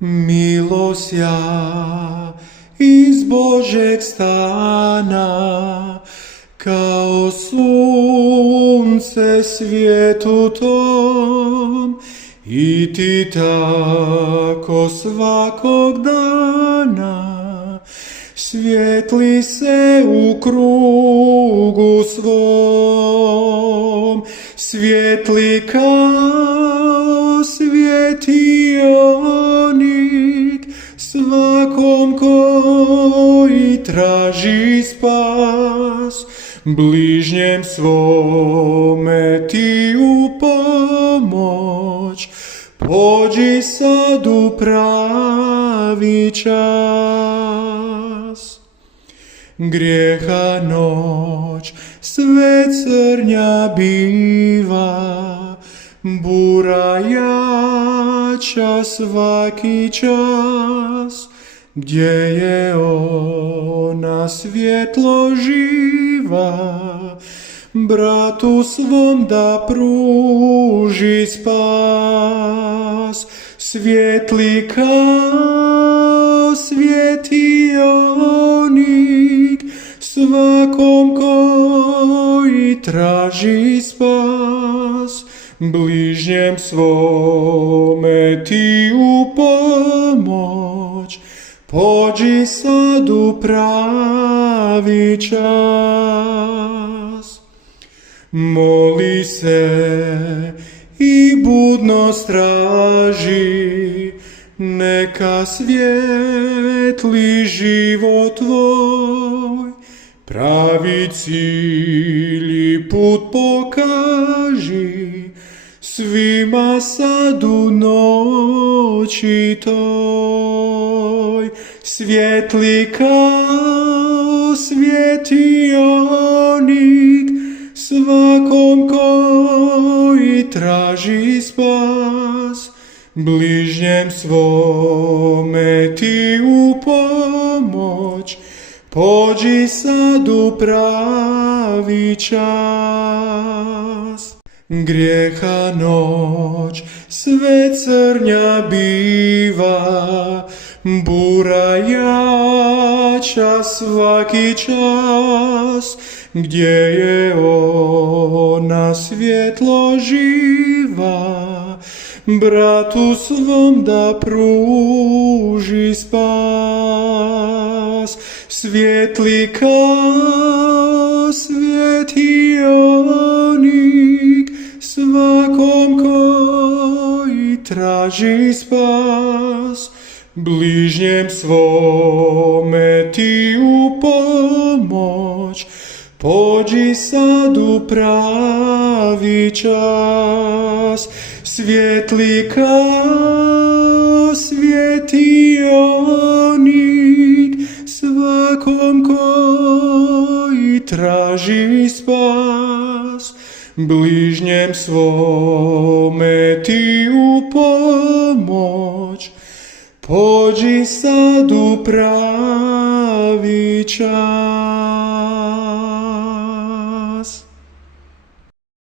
Milosja iz Božeg stana, kao sunce svijetu tom, i ti tako svakog dana svijetli se u krugu svom, svijetli kao svjetionik svakom koji traži spas, bližnjem svome ti u pomoć, pođi sad u pravi čas. Grijeha noć sve crnja biva, bura jača svaki čas, gdje je ona svjetlo živa, bratu svom da pruži spas. Svijetli kao svjetionik svakom koji traži spas, bližnjem svome ti u pomoć, pođi sad u pravi čas. Moli se i budno straži, neka svijetli život tvoj, pravi cilj i put pokaži svima sad u noći toj. Svijetli kao svjetionik svakom koji traži spas, bližnjem svome ti u pomoć, pođi sad u pravi čas. Grijeha noć sve crnja biva, bura jača svaki čas, gdje je ona svjetlo živa, bratu svom da pruži spas. Svijetli kao svjetionik svakom koji traži spas, bližnjem svome ti u pomoć, pođi sad u pravi čas. Svijetli kao svjetionik svakom koji traži spas, bližnjem svome ti u pomoć, pođi sad u pravi čas.